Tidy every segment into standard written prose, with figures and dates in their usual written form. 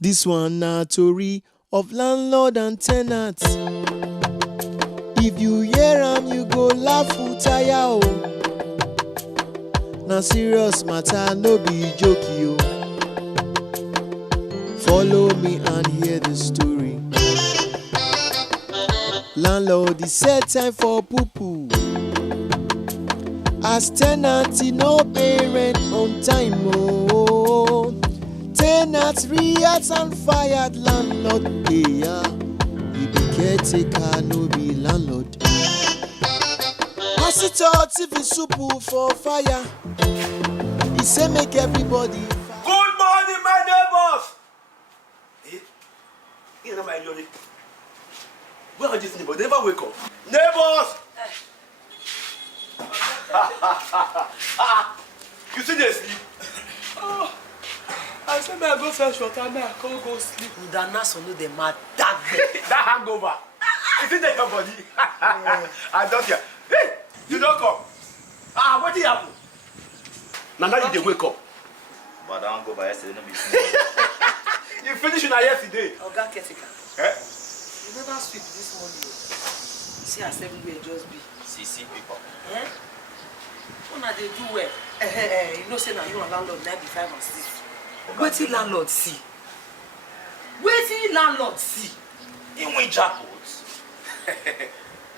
This one na tori of landlord and tenant. If you hear am, you go laugh tire o. Na serious matter, no be joke yo. Follow me and hear the story. Landlord is set time for poo-poo, as tenant he no pay rent on time oh. Tenant react and fired landlord. Yeah, he be caretaker, no be landlord. Pastor TV soup for fire. He say make everybody. Good morning, my neighbors. You know my lorry. Where are these neighbors? They never wake up. Neighbors! You see they sleep? Oh, I said may I go fetch water, may I can't go sleep. That nurse know the mad that that hangover. Is it that your body? I don't care. Hey, you don't come. What did happen? Now you dey wake up. But I don't go by yesterday, no be You finished una yesterday. Oga Ketika. Eh? You never sweep this morning. See as everywhere just be. CC people. Eh? Una dey do well. You know say na you and landlord 95 and 6. Wetin landlord see? Wetin landlord see? In which jackpot?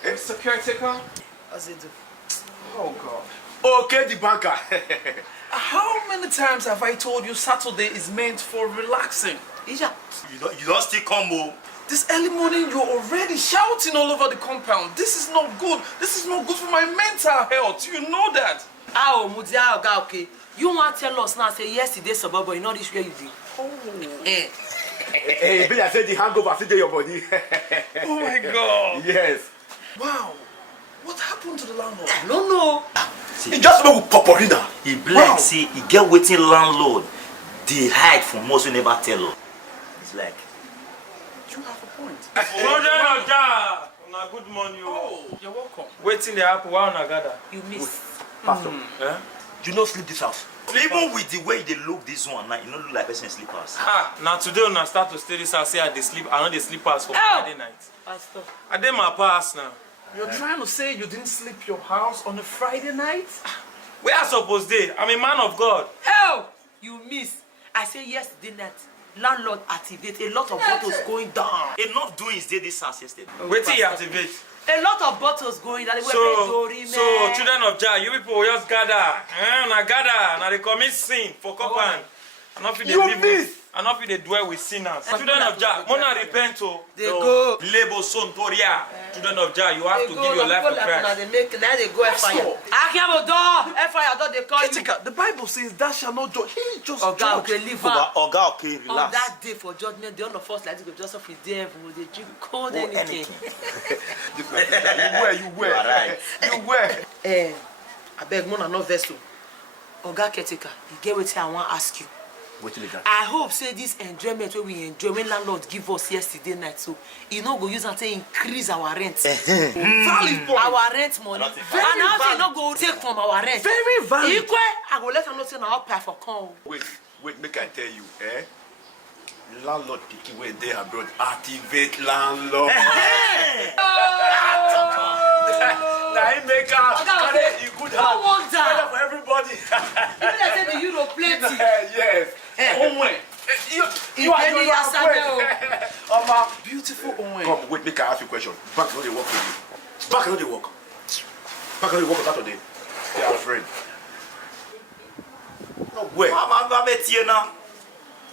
Mr. Caretaker? As they do. Oh God. Okay, the banker. How many times have I told you Saturday is meant for relaxing? Ija. You don't still come home. This early morning you're already shouting all over the compound. This is not good. This is not good for my mental health. You know that. Ah, Mudia Oga, okay. You want to tell us now, say yesterday suburb, but you know this where you did. Oh. Hey, I said the hangover fit dey your body. Oh my God. Yes. Wow. What happened to the landlord? No, no. He just spoke with Poporina. He black, see, he get waiting landlord. They hide from us, we never tell us. It's like, You have a point. Good morning. Oh, you're welcome. Waiting the apple while on gather. You missed. Pastor, Eh? you no sleep this house. even with the way they look this one, now, you don't look like person sleepers. Now today when I start to stay this house, say I dey sleep. I know they sleep past for Friday night. Pastor. I did my pass now. You're trying to say you didn't sleep your house on a Friday night? Where I supposed to? I'm a man of God. Hell, you missed. I say yesterday night, landlord activate a lot of bottles going down. Enough doings did this house yesterday. Wait till you activate. A lot of bottles going down. So children of Jah, you people just gather. Now gather. Now they commit sin for compound. I not feel they live with. I not feel they dwell with sinners. Children of Jah, mona repent to. They go. Lebo son toria. Children of Jah, you have to give your life to Christ. Now they go fire. I can't have a door. Fire door they call you. Ketika, the Bible says that shall not judge. He just Oga, judge. okay, leave her. Oga, okay, On relax. that day for judgment, the one of us like to go Joseph is there. They drink cold anything. You wear. You are right. You wear. I beg Mona no vessel. Oga Ketika, you get what I want to ask you. Wait till later. I hope say this enjoyment wey we enjoy when landlord give us yesterday night, so you no go use am to increase our rent. Valid point. Our rent money. And now say no go take from our rent. Very valid. Equal, I go let am know say na up for come. Wait, make I tell you, landlord pikin wey dey abroad activate landlord. Na him make am carry the good No heart wonder. for everybody. Even like say the euro plenty. Yes. Onwe. You are Any great. Oma. Beautiful Owen. Come, wait, make I ask you a question. Bank no dey work for you. Bank no dey work. Bank no dey work on Saturday. They are afraid. No way. I'm here now.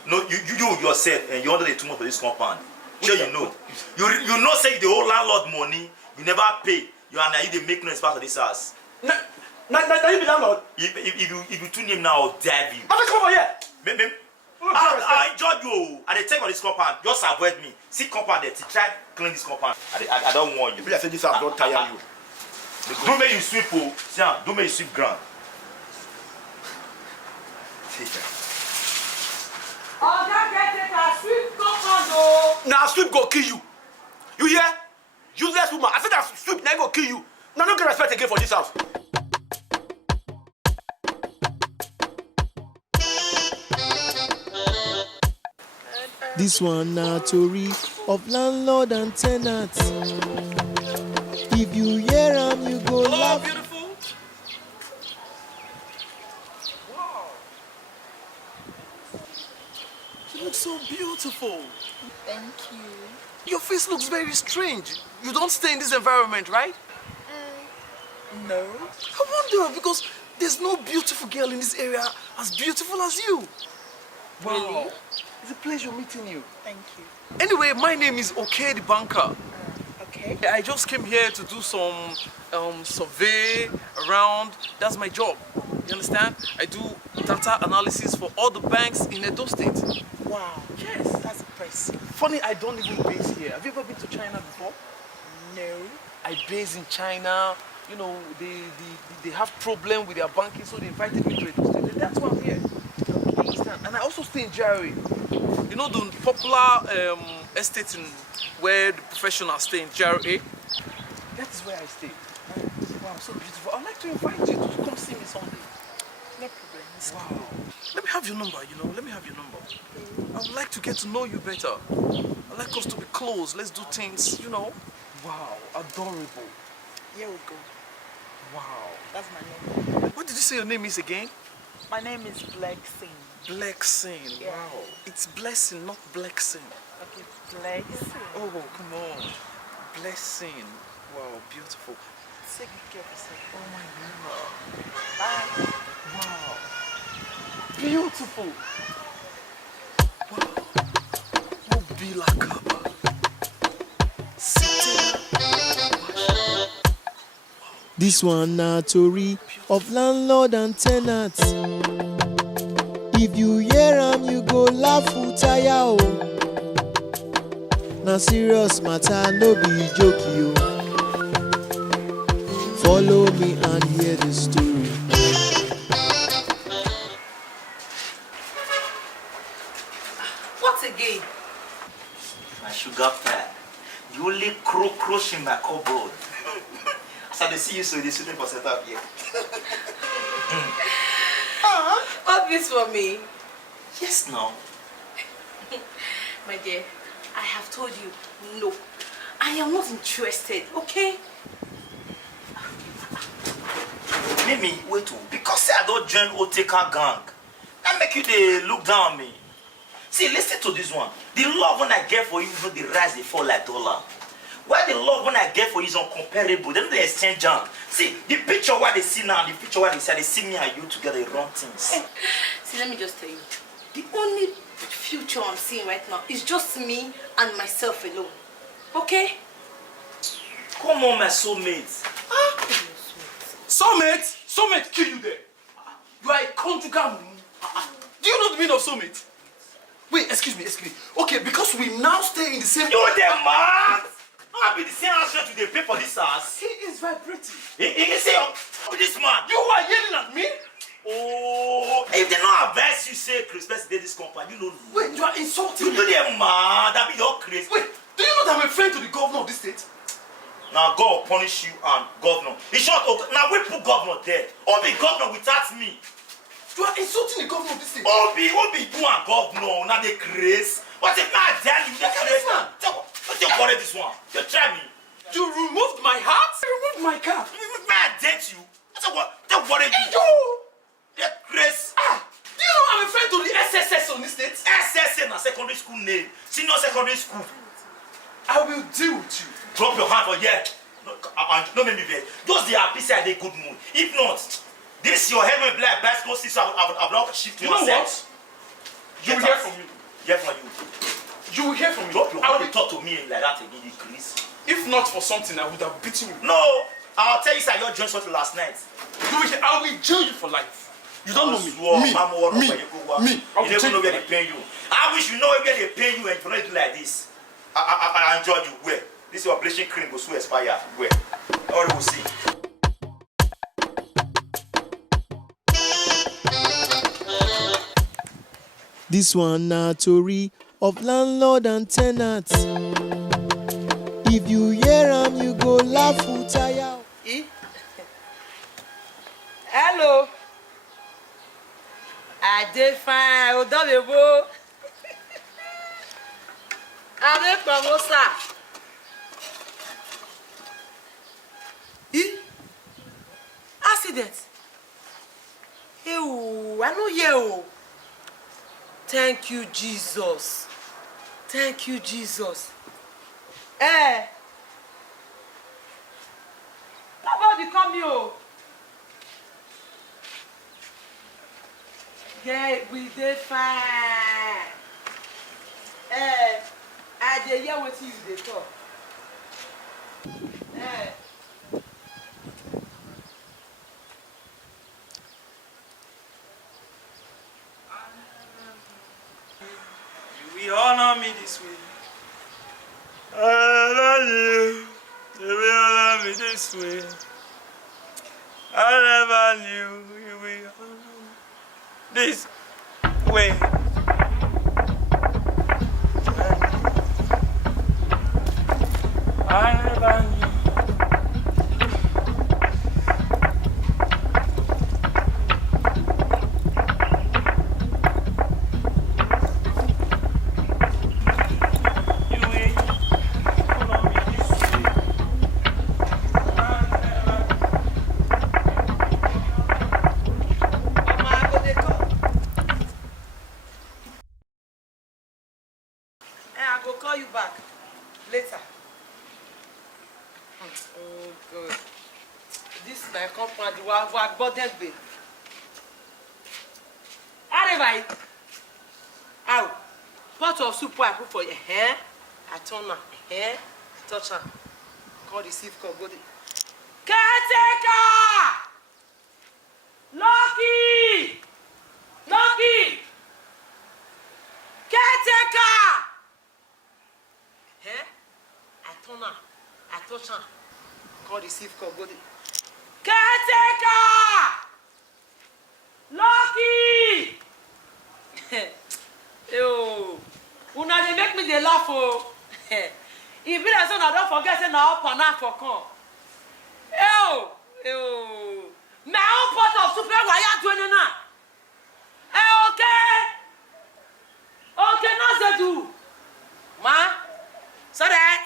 No, you yourself, and you're under the tumor for this compound. Sure, you know. You know, say the whole landlord money, you never pay. You are now you dey make no part of this house. Now you be landlord. If you tune him now, I'll dive you. I come over here. I enjoy you. I dey take on this compound. Just avoid me. See compound there. Try clean this compound. I don't want you. Be like say this house don't tire you. Don't make you sweep, oh. See, don't make you sweep ground. Oga Ketika, sweep compound o. Now sweep go kill you. You hear? Useless woman. I said that sweep now go kill you. Now no get respect again for this house. This one na tori of landlord and tenant. If you hear am, you go Hello, laugh. beautiful. Wow. You look so beautiful. Thank you. Your face looks very strange. You don't stay in this environment, right? No. I wonder, because there's no beautiful girl in this area as beautiful as you. Really? It's a pleasure meeting you. Thank you. Anyway, my name is Okay the Banker. Okay. I just came here to do some survey around. That's my job. You understand? I do data analysis for all the banks in Edo State. Wow. Yes. That's impressive. Funny, I don't even base here. Have you ever been to China before? No. I base in China. You know, they have problem with their banking, so they invited me to Edo State. And that's why I'm here. You understand? And I also stay in GRA. You know the popular estate in where the professionals stay in GRA? That is where I stay. Wow, so beautiful. I'd like to invite you to come see me someday. No problem. It's Wow. Let me have your number, you know. Let me have your number. I would like to get to know you better. I'd like us to be close. Let's do things, you know. Wow, adorable. Here we go. Wow. That's my name. What did you say your name is again? My name is Blessing. Blessing. Yeah. Wow. It's blessing, not blessing. Okay, Blessing. Oh, come on. Blessing. Wow, beautiful. Take good care of yourself. Oh my Bye. God. Wow. Beautiful. Wow. Mobila Kaba. Sitting. This one na tori of landlord and tenant. If you hear am, you go laugh tire o. Na serious matter, no be joke yo. Follow me and hear the story. What again? My sugar pie. You only crush in my cupboard. As I see you, so they shooting for setup here. What this for me? Yes, no. My dear, I have told you, no. I am not interested, okay? Mimi, wait, because say I don't join Oteka gang. That make you they look down on me. See, listen to this one. The love when I get for you, you know, the rise, they fall like dollar. Why the love when I get for you is uncomparable. Then they exchange jam. See, the picture what they see now, the picture what they see me and you together, they run things. See, let me just tell you. The only future I'm seeing right now is just me and myself alone. Okay? Come on, my soulmate. Soulmate? Soulmate kill you there. You are a conjugal. Do you know the meaning of soulmate? Wait, excuse me. Okay, because we now stay in the same... You the man! I'll be the same answer to the pay for this house. He is vibrating. He say, this man. You are yelling at me? Oh, if they not advise you say Christmas Day this company, you know. Wait, you are insulting You me. do the man, that be your crazy. Wait, do you know that I'm a friend to the governor of this state? Now God punish you and governor. In short, now we put governor there. Obi governor without me. You are insulting the governor of this state. Obi you and governor, now they crazy. What if I tell you they crazy? What you call this one? You try me. You removed my heart? You removed my car. May I date you? That's what they worry you. You! They're crazy. Do you know I'm a friend to the SSS on this state? SSN na secondary school name. Senior secondary school. I will deal with you. Drop your hand for here. No make me vex. Those they are busy and they good mood. If not, this your head will be like bicycle system. I would not shift You know what? You will hear from me. Hear from you. You will hear from me. Drop your I hand will and talk to me like that again, you Chris. If not for something, I would have beaten you. No, I'll tell you sir, you joined something last night. I will jail you for life. You don't know me. Me. Me. I You will never jail know you where for they life. pay you. I wish you know where they pay you and you not do like this. I enjoy you. Where? This your bleaching cream will soon expire. Where? All we will see. This one na tori of landlord and tenant. If you hear am, you go laugh tire. Hello. I dey fine. Odolebo. Babosa. Accident. Ew, I know you. Thank you, Jesus. Thank you, Jesus. Nobody come here. Yeah, we did fine. I dey hear what you dey talk. You will honor me this way. I love you. You will honor me this way. I never knew you will honor me this way. I never knew. I go call you back later. Oh God. This is my compound. We are bothered with. Arrive. Ow. Pot of soup I put for your hair. I turn her. Hair. Touch her. Call the thief. Call go. Caretaker! Lucky! Lucky! Caretaker! Eh? I turn her. I touch her. Call the thief. Call go. Caretaker! Lucky! Yo, una dey make me dey laugh oh. If you like say I don't forget say na up and out for come. Yo, my own pot of soup why you doing now? Okay, no say do. Ma, so that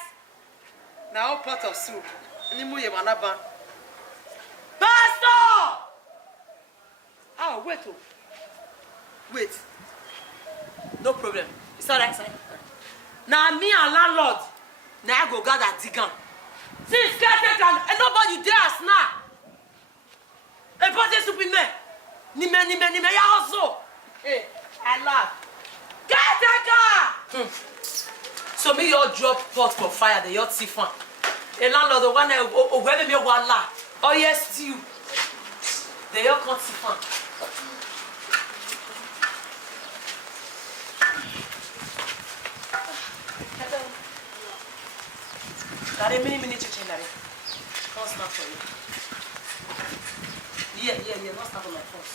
na own pot of soup. Ni mu ye manaba. Pastor! Oh, wait. No problem. It's all right, sir. Now me and landlord, now I go gather digan. Since caretaker and nobody dares now. A party soup in there. Ni me, ya also. Hey, I laugh. Caretaker! So me your drop pot for fire, the yacht siphon. A landlord, the one who whether me wala. Oh yes, you. The yacht can't siphon. There are many minutes to change. Can't snap for you. Yeah, not snap on my phone.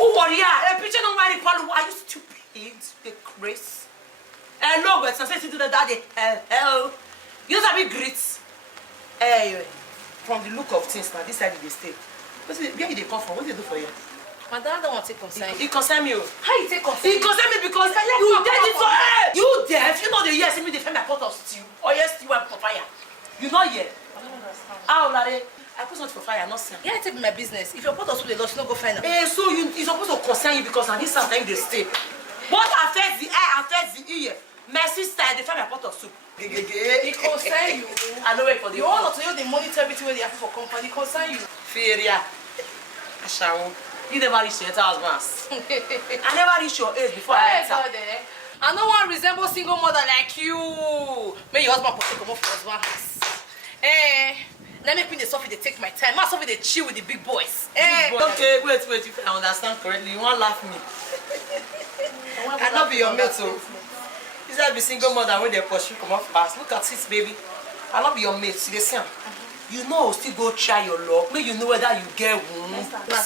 Oh, what yeah? A picture don't worry, Paul. Are you stupid? The Chris. Hello, but I said to the daddy. Hello. You have a great. Hey, from the look of things, now this side they stay. Where did they come from? What did they do for you? My dad don't want to take concern. He concern me. How you take concern? He concern me because you dead it for her. You deaf. You know the years me defend my pot of stew. Or yes, stew and for fire. You know yet. I don't understand. How, Larry? I put something for fire, not same. Yeah, I take my business. If your pot of soup they lost, you no go find out. So it's supposed to concern you because on this time they stay. What affects the eye affects the ear. My sister, they find my pot of soup. It concern you. I know wait for the You want to know they monitor everything where they have for company. It concern you. Feria. Ashawo. You never reach your husband. I never reach your age before I enter. I don't want to resemble single mother like you. May your husband take come off for husband. Let me queen the Sophie they take my time. My Sophie they chill with the big boys. Okay, wait. If I understand correctly, you won't laugh me. I not be your mate, so. This is be single mother when they pursue come off fast. Look at this, baby. I not be your mate. See the same. You know, still go try your luck. Make you know whether you get womb.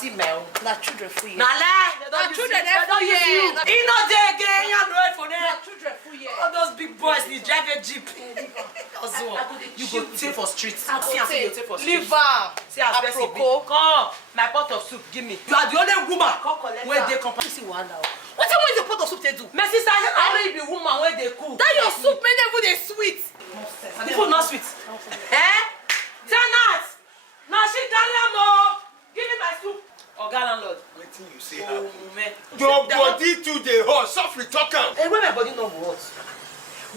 See my own. Not children for you. Nah, lie. Not children for you. He not there again. You know it for them. Not children for you. All those big boys, they drive a jeep. Also, you go take for streets. Leave her. See how best it be. Come, my pot of soup, give me. You are the only woman where they compare. See what now? What you want the pot of soup to do? My sister, I already be be woman wey dey cook. That your soup make them dey sweet. The food not sweet. Eh? Tenant! Now she carry am o. Give me my soup. Oga landlord. Wetin you say Oh, happen? man. Your body too dey hot. Suffer talk am. Hey, when my body no go hot.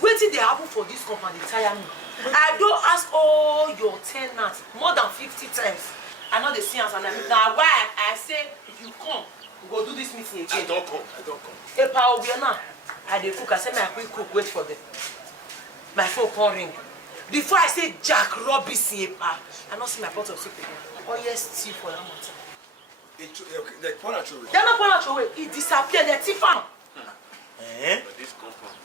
Wetin dey happen for this company tire me. I don ask all your tenants more than 50 times. I no dey see am and na why I say if you come, we go do this meeting again. I don come. Hey, Pa Obiana, I dey cook. I say my quick cook, wait for them. My phone come ring. Before I say Jack Robinson, I not see my pot of soup again. Oh yes, tea for that matter. Like pour out your way. They not pour out your way. It disappeared. They thief am. But this compound.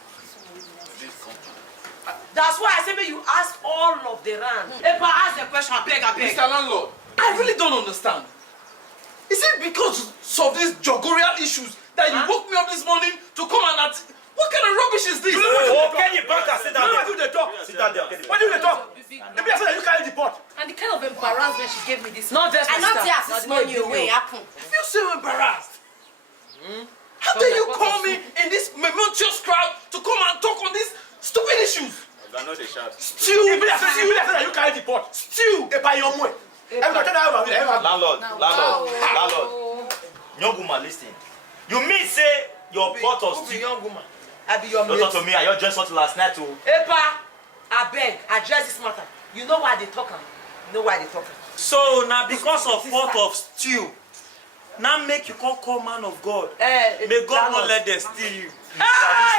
That's why I say make you ask all of the land. If I ask the question, I beg. Mr. Landlord, I really don't understand. Is it because of these jogorial issues that you woke me up this morning to come and what kind of rubbish is this? Kenny Banker, sit down there. do they talk? Sit down there. Why do they talk? Maybe I said that you carry the pot. And the kind of embarrassment she gave me this Not just I not see as this money away happen. I feel so embarrassed. How dare you call me in this momentous crowd to come and talk on these stupid issues? I know they shout. Stew, Maybe I said that you carry the pot. stew. They buy your money. Landlord. Young woman, listen. You mean say your pot of Who be stew? young woman? I be your Don't mate. talk to me. I just drank something last night too. Epa, I beg, address this matter. You know why they talk am? You know why they talk am? So now because of pot of stew, now make you call man of God. May God not let them steal you. This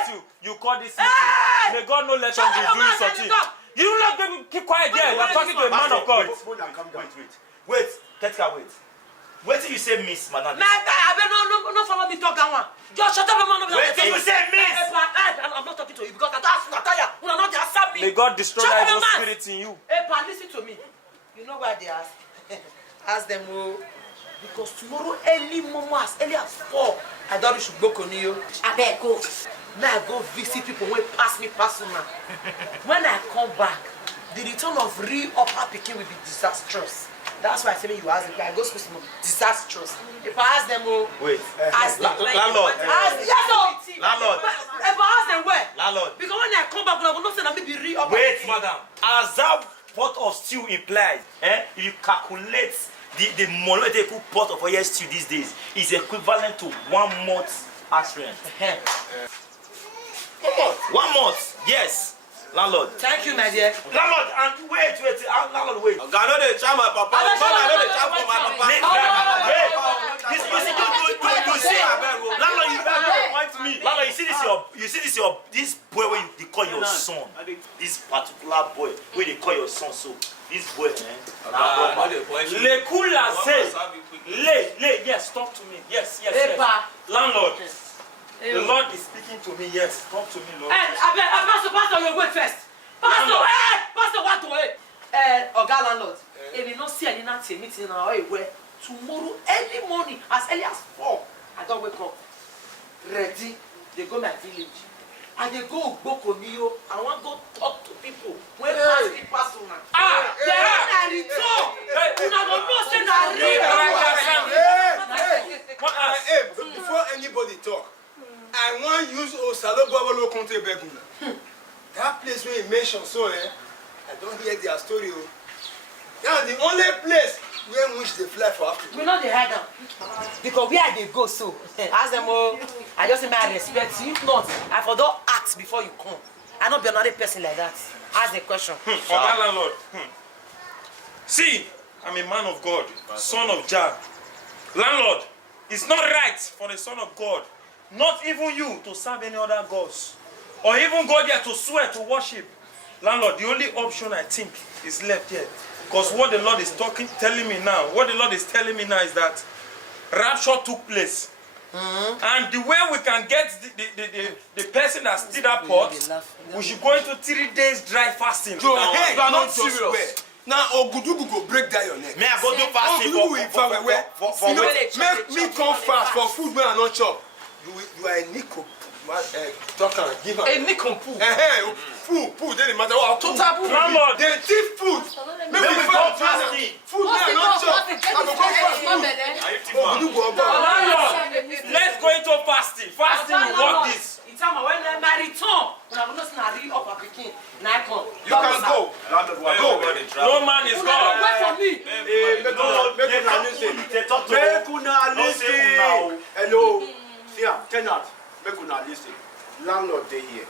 stew, you call this meeting. May God not let them be doing something. You don't let them keep quiet there. You are talking to a man of God. Wait. Ketka, wait. Wait till you say miss, madam. I beg no follow me talk that one. Just shut up, man. Wait till you say miss. I'm not talking to you because I don't ask Natalia. You are not just accept me. May God destroy Shut up, evil man. spirit in you. Epa, listen to me. You know why they ask? Ask them who. Because tomorrow early as early as 4, I thought you should go Koniyo. I beg go. Now I go visit people when pass me personal. When I come back, the return of real upper picking will be disastrous. That's why I say you ask them. I go school tomorrow. Disastrous. If I ask them, oh, Wait. ask them. Landlord. Yes, sir. Landlord. If I ask them where? Landlord. Because when I come back, I will not say that me be real upper Wait, picking. madam. As that pot of stew implies, if you calculate the money they cook pot of oil stew these days is equivalent to 1 month house rent. 1 month, yes. Landlord. Thank you, my dear. Landlord, and wait. Landlord, wait. I know they try my papa. I know they try for my papa. You see, landlord, you point me. Landlord, you see this boy where they call your son. This particular boy where they call your son. So this boy, Le kula say. Yes, talk to me. Yes. Epa. Landlord. The Lord is speaking to me. Yes, talk to me, Lord. Pastor, you wait first. Pastor, what to wait? Oga landlord, if you not see any meeting now, tomorrow early morning, as early as 4, I don't wake up. Ready, they go my village. And they go Koniyo. I want to go talk to people. When pass me personal. Then I return. You not go know say na real. Before anybody talk, I want to use Osalo Babalo Conte Beguna. That place where you mentioned so, I don't hear their story. Now the only place where which they fly for Africa. We know they hide them. Because where they go so. Ask them all. I just say my respect you. If not, I for don't ask before you come. I not be another person like that. Ask the question. Oga landlord. See, I'm a man of God, son of Jah. Landlord, it's not right for the son of God, not even you, to serve any other gods, or even go there to swear to worship. Landlord, the only option I think is left here. Because what the Lord is telling me now is that rapture took place. And the way we can get the person that steal that pot, we should go into 3 days dry fasting. Your head not serious. Now Ogudugu go break down your neck. May I go do fasting for Make me come fast for food when I not chop. You are a Nico. Talker, give her. A nincompoop. Food, doesn't matter what. Total food. Landlord, They thief food. Make me come fasting. Food when I not chop. I go come fast food. Ogudugu go about. landlord, let's go into fasting. Fasting will work this. It's time when they marry pikin. Na come. You can go. Landlord, go. No man is Una God. wait for me. Make una listen. Make una listen. Hello. See, tenant. Make una listen. Landlord dey here.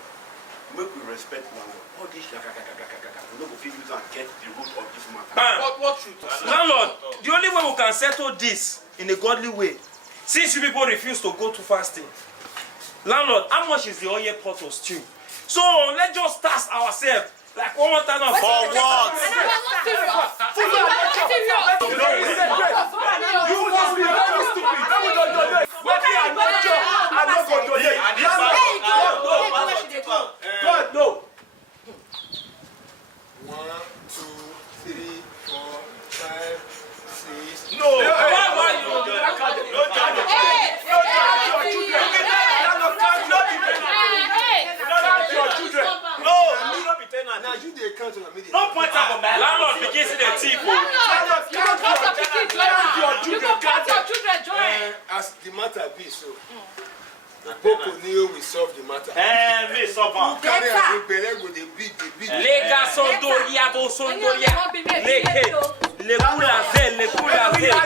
Make we respect landlord. All this we no go fit use and get the root of this matter. Bam. What truth? Landlord, the only way we can settle this in a godly way, since you people refuse to go to fasting, landlord, how much is the oil pot of stew? So let's just task ourselves like one more time. For what? You must be very stupid. God, no. 1, 2, 3, 4, 5, 6. No. Now you dey count on immediately. No point out for my Landlord begin see the thief. As the matter be so, Boko Neo will solve the matter. Me someone. Carry am belle go dey beat. Lega sondoria bo sondoria. Leke. Lekula zel, lekula zel.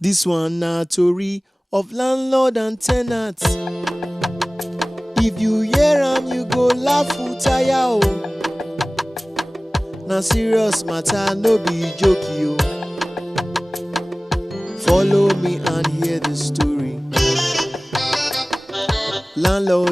This one na tori of landlord and tenant. If you hear am, you go laugh for tire o. Na serious matter, no be joke yo. Follow me and hear the story. Landlord